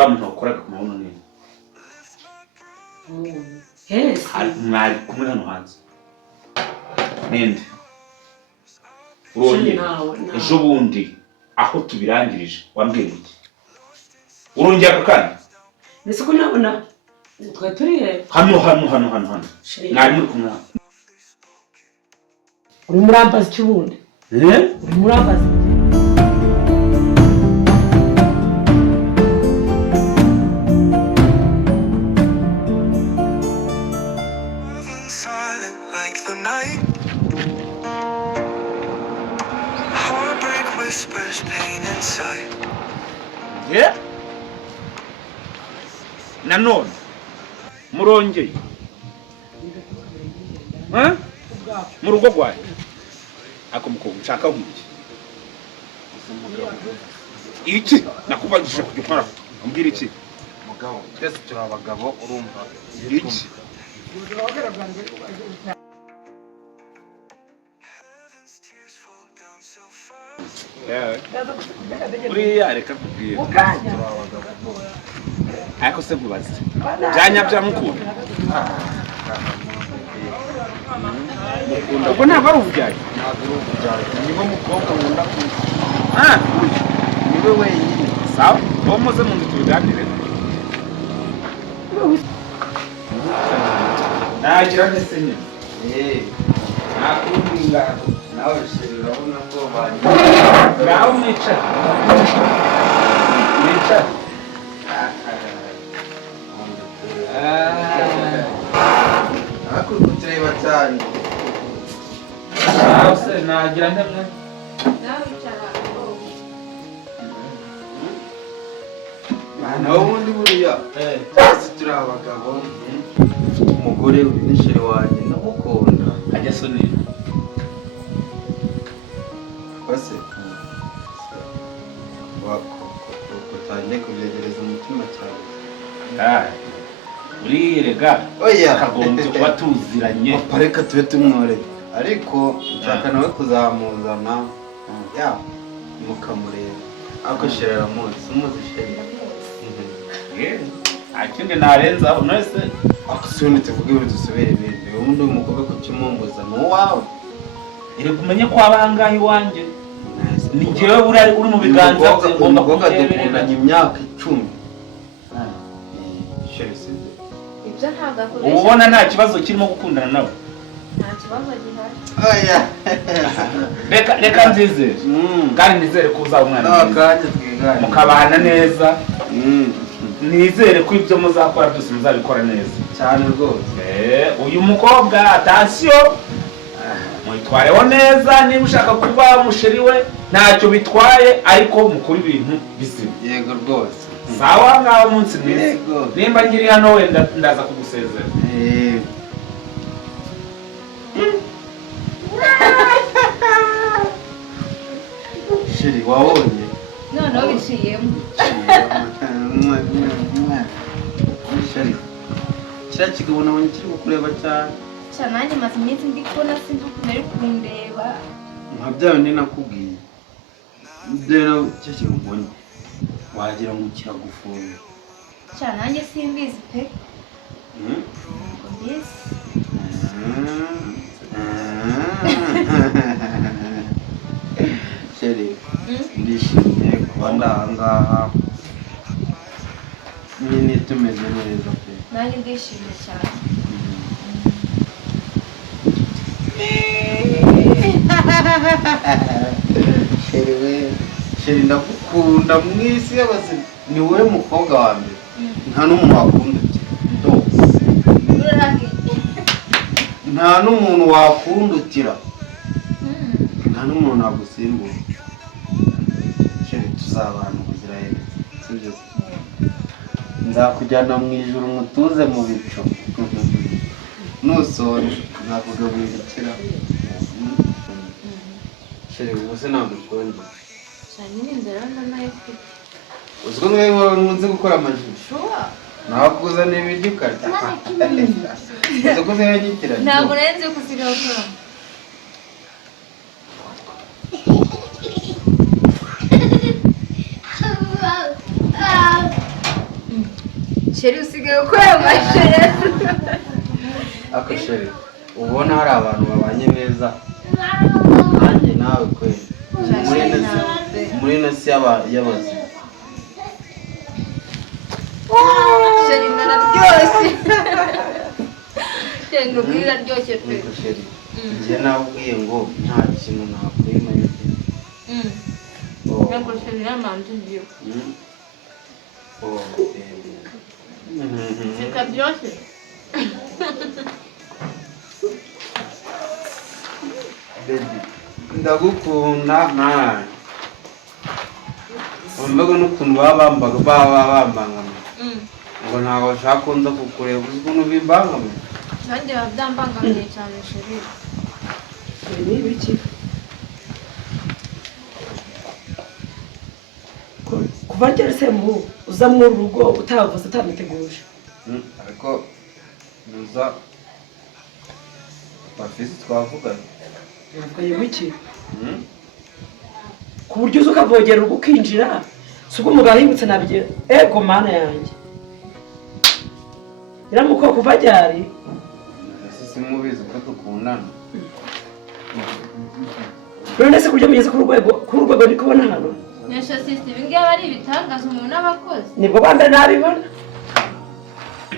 uramuntu wakoraga ku mabuno nini Yes. Mwari kumwe hano hanze ninde urongera ejo bundi aho tubirangirije wambwiye iki urongera akakanya nese ko nabona twa turi hano mwari muri kumwe uri murambaza cyubundi uri murambaza nanone murongeye mu rugo rwawe ako mukobwa nshaka iki nakubagije kujya ukora umbwira iki mugabo twese turi abagabo urumva iki uriya reka kubwira ariko se nkubaze byanya bya mukunda ubwo ntabwo ari ubujyaye niba mukobwa nkunda niwe wenyine sawa uwo muze mu nzu tubiganire nagira ndetse nyine nakundi ngaho nawe sheri urabona ko bari ngaho mwicara ariko kutureba cyane se nagira ndemwe nawe ubundi buriya twese turi abagabo umugore uri ni sheri wanjye ndamukunda ajya sonera base utangiye kubyegereza umutima cyane urirega oya kagombye kuba tuziranye reka tube tumworeka ariko nshaka nawe kuzamuzana ya mukamureba ako sheri aramuzi umuzi sheri akindi narenzaho nose akasundi tuvuge buri dusubire ibindi ubundi uyu mukobwa kukimumbuza ni uwawe iri kumenye ko abangahe iwanjye ni njyewe uri mu biganza bye ngomba kureberera imyaka 10 ubu ubona nta kibazo kirimo gukundana nawe nta kibazo gihari reka nzizere kandi nizere ko uzaba umwana mwiza mukabana neza nizere ko ibyo muzakora byose muzabikora neza cyane rwose uyu mukobwa atansiyo mwitwareho neza niba ushaka kuba umusheri we ntacyo bitwaye ariko mukora ibintu bizima yego rwose sawa ngaho umunsi mwiza nimba nkiri hano wenda ndaza kugusezera sheri wabonye noneho biciyemo sheri kiriya kigabo nabonye kiri kukureba cyane cyane nanjye maze iminsi ndi kubona sinzi ukuntu ari kundeba nka bya bindi nakubwiye rero cyo kigubonye wagira ngo kiragufunga cyane nanjye simbizi pe mbizi sheri ndishimye kuba ndahangaha nyine tumeze neza pe nanjye ndishimye cyane sheri we sheri ndagukunda mu isi y'abazima ni wowe mukobwa wa mbere nta n'umuntu wakunda nta n'umuntu wakundukira nta n'umuntu wagusimbura sheri tuzabana ubuziraherezo sibyo nzakujyana mu ijuru mutuze mu bicu nusora nzakugaburira ikirago sheri ubuse ntabwo ukonje cyane nyine inzara nayo mfite uzwi nk'aho nkunze gukora amajisho nakuzanira ibiryo ukarya uzi ko ziragikiranye ntabwo narenze kuzirokora sheri usigaye ukora amashanyarazi ako sheri ubona hari abantu babanye neza nanjye nawe kweli muri nasi y'abazima sheri nararyoshye sheri nubwira iraryoshye pe sheri njye nabwiye ngo nta kintu nakwima ntabwo sheri yamanze ngiye zitaryoshye baby ndagukunda nawe wumvaga n'ukuntu baba bambangamiye ngo ntabwo bashaka ko nza kukureba uzi ukuntu bimbangamiye nanjye biba byambangamiye cyane sheri ni ibiki kuva ryari se uza mu rugo utavuze utabiteguje ariko nuza bafise twavuganye uvuga iki ku buryo uza ukavogera urugo ukinjira si ubwo umugabo ahingutse nabyo ego mana yanjye iramuko kuva ryari simubizi ko dukundana none se kurya mugeze kuri urwego ndi kubona hano nesha sisi ibi ngibi ari ibitangaza umuntu n'abakozi nibwo bwa mbere nabibona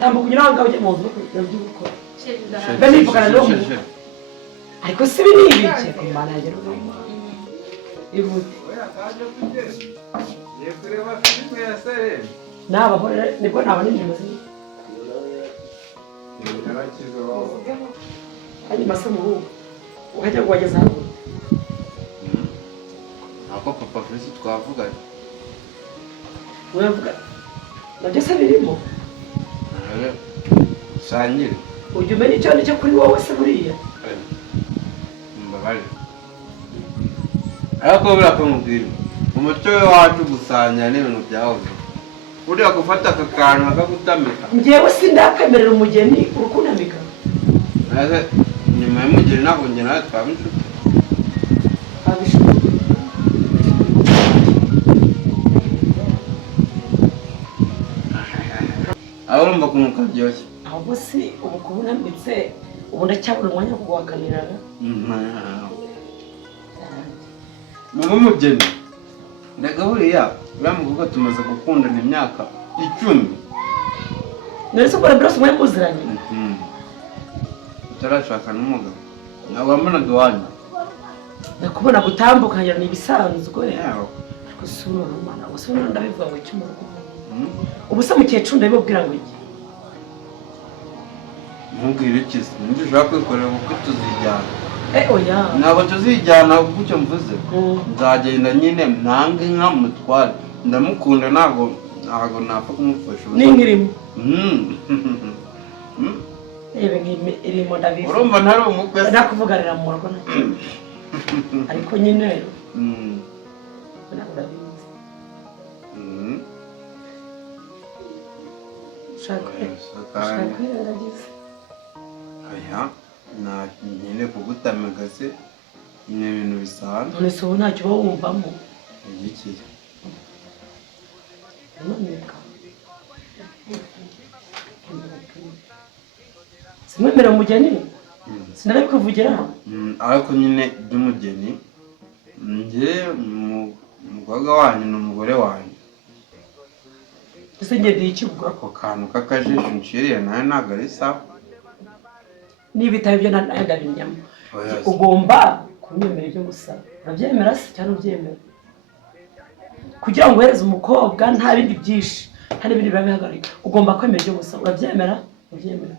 tambuka unyura aho ngaho ujye mu nzu urabyukora mbe nivugana n'uwo muntu ariko si ibi ni ibiki ku mana yanjye ihute nabahore nibwo nabona injiro zimwe hanyuma se mu rugo ukajya kuwageza hano ako papa Chris twavuganye uravuga nabyo se birimo sanyire ujya umenya icyo nicyo kuri wowe se buriya mbabare ariko buriya kumubwira umuco we wacu gusangira n'ibintu byahoze buriya gufata aka kantu akagutamika njyewe sindakemerera umugeni urukunamika nyuma y'umugeni ntabwo njye nawe twaba inshuti aho urumva ukuntu karyoshye ahubwo si ubu kuba unambitse ubu ndacyabura umwanya wo kuguhakanira mama umugeni ndaga buriya uriya tumaze gukundana imyaka 10 none se ukora byose umwe muziranye utarashaka n'umugabo ntabwo wambonaga iwanyu ndakubona gutambukanya ni ibisanzwe ariko si urumana gusa ubu ndabivuga ngo icyo mu rugo ubu se mukecuru ndabibabwira ngo iki ntubwire iki se nibyo ushaka kwikorera kuko tuzijyana oya ntabwo tuzijyana kuko icyo mvuze nzagenda nyine ntange inka mutware ndamukunda ntabwo napfa kumufasha n'inkirimo rebe irimo ndabizi urumva ntari umukwe se nakuvuganira mu rugo ariko nyine ntabwo ndabizi ushaka kwiragiza aya nyine kugutamika se ni ibintu bisanzwe none se ubu ntacyo uba wumvamo igiki umanika simwemera umugeni sinabikuvugira ariko nyine by'umugeni njye umukobwa wanyu ni umugore wanyu ese njye ndi iki ubwo ako kantu k'akajisho nciriye nawe ntabwo ari sawa niba itari byo nagabinyamo ugomba kumwemera ibyo gusa urabyemera se cyangwa ubyemera kugira ngo uhereze umukobwa nta bindi byinshi nta n'ibindi biba bihagarika ugomba kwemera ibyo gusa urabyemera ubyemera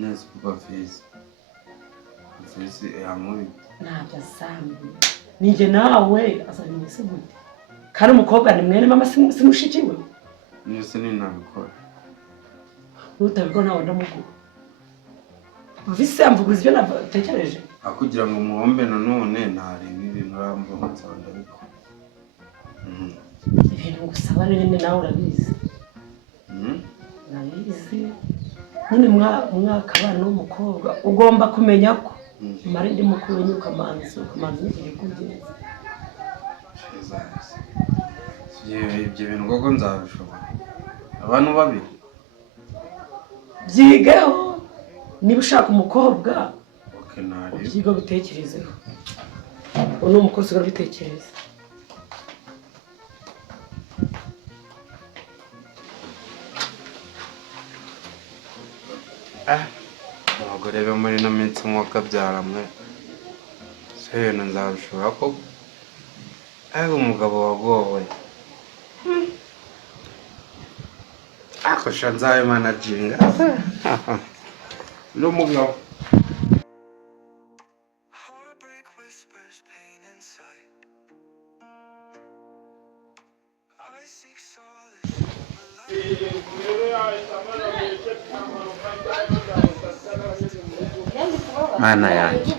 neza kuba fizi yamubita ntabyo asambi ninjye nawe azabimenya se gute kandi umukobwa ni mwene mama si mushiki we nese ninabikora nutabikora ntawe ndamugura visi yamvuguza ibyo natekereje akugira ngo muhombe nanone ntareba ibintu urambona nsaba ndabikora ibintu ngusaba nyine nawe urabizi urabizi nyine mwaka abana n'umukobwa ugomba kumenya ko mara ndi mukuru ukamanza n'igihe kubyiza ibyo bintu koko nzabishobora abantu babiri byigeho niba ushaka umukobwa nari ubyiga bitekerezeho uwo ni umukozi urabitekereza abagore be muri ino minsi mwuka byaramwe se ibintu nzabishobora koko ariko umugabo wagowe akosha nzabimanaginga n'umugabo mana yanjye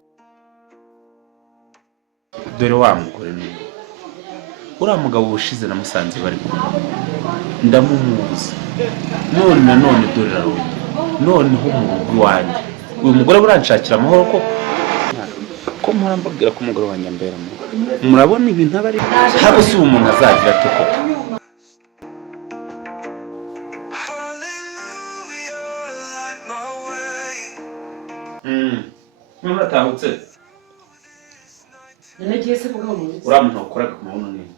dore wa mugore n'uyu uriya mugabo ubushize namusanze bari kumwe ndamumuzi none dore rarundi noneho mu rugo iwanjye uyu mugore buranshakira amahoro ko mpora mbabwira ko umugore wanjye ambera murabona ibintu aba ari haba si umuntu azagira ate koko muratahutse nagiye se mugabo mu uriya muntu wakoraga ku mabuno nini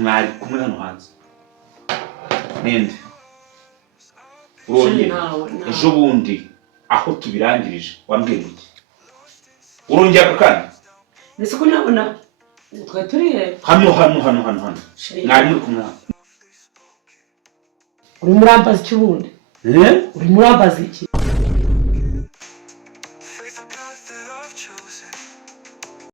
mwari kumwe hano hanze ninde urongera ejo bundi aho tubirangirije wambwira iki urongera aka kanya mbese ko nabona twari turi he hano mwari muri kumwe hano uri murambaza iki ubundi uri murambaza iki